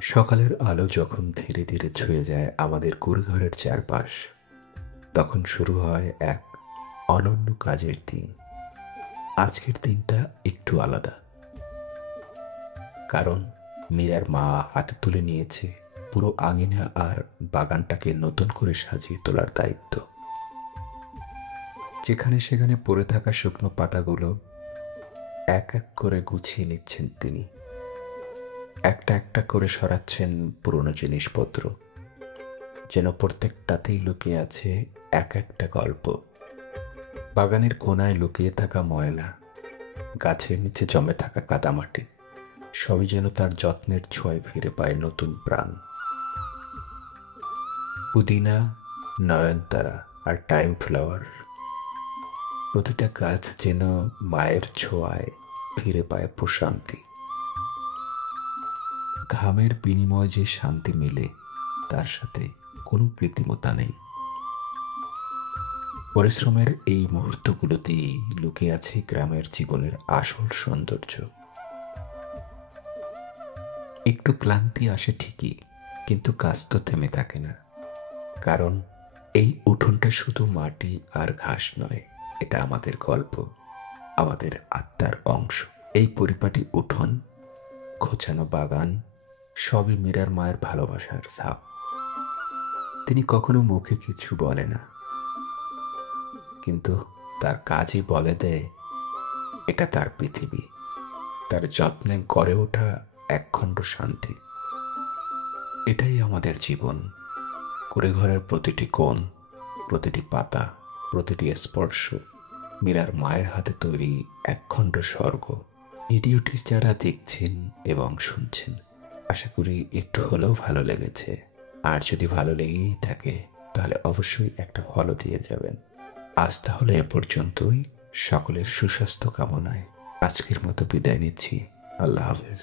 সকালের আলো যখন ধীরে ধীরে ছুঁয়ে যায় আমাদের কুড়েঘরের চারপাশ, তখন শুরু হয় এক অনন্য কাজের দিন। আজকের দিনটা একটু আলাদা, কারণ মীরার মা হাতে তুলে নিয়েছে পুরো আঙিনা আর বাগানটাকে নতুন করে সাজিয়ে তোলার দায়িত্ব। যেখানে সেখানে পড়ে থাকা শুকনো পাতাগুলো এক এক করে গুছিয়ে নিচ্ছেন তিনি। একটা একটা করে সরাচ্ছেন পুরনো জিনিসপত্র, যেন প্রত্যেকটাতেই লুকিয়ে আছে এক একটা গল্প। বাগানের কোনায় লুকিয়ে থাকা ময়লা, গাছের নিচে জমে থাকা কাদামাটি, সবই যেন তার যত্নের ছোঁয়ায় ফিরে পায় নতুন প্রাণ। পুদিনা, নয়নতারা আর টাইম ফ্লাওয়ার, প্রতিটা গাছ যেন মায়ের ছোঁয়ায় ফিরে পায় প্রশান্তি। ঘামের বিনিময়ে যে শান্তি মিলে, তার সাথে কোনো কৃত্রিমতা নেই। পরিশ্রমের এই মুহূর্তগুলোতেই লুকিয়ে আছে গ্রামের জীবনের আসল সৌন্দর্য। একটু ক্লান্তি আসে ঠিকই, কিন্তু কাজ তো থেমে থাকে না। কারণ এই উঠোনটা শুধু মাটি আর ঘাস নয়, এটা আমাদের গল্প, আমাদের আত্মার অংশ। এই পরিপাটি উঠোন, খোঁচানো বাগান, সবই মীরার মায়ের ভালোবাসার ছাপ। তিনি কখনো মুখে কিছু বলে না, কিন্তু তার কাজই বলে দেয় এটা তার পৃথিবী, তার যত্নে গড়ে ওঠা একখণ্ড শান্তি। এটাই আমাদের জীবন। কুড়েঘরের প্রতিটি কোণ, প্রতিটি পাতা, প্রতিটি স্পর্শ মীরার মায়ের হাতে তৈরি একখণ্ড স্বর্গ। ভিডিওটি যারা দেখছেন এবং শুনছেন, আশা করি একটু হলেও ভালো লেগেছে। আর যদি ভালো লেগেই থাকে, তাহলে অবশ্যই একটা ফলো দিয়ে যাবেন। আজ তাহলে এ পর্যন্তই। সকলের সুস্বাস্থ্য কামনায় আজকের মতো বিদায় নিচ্ছি। আল্লাহ হাফেজ।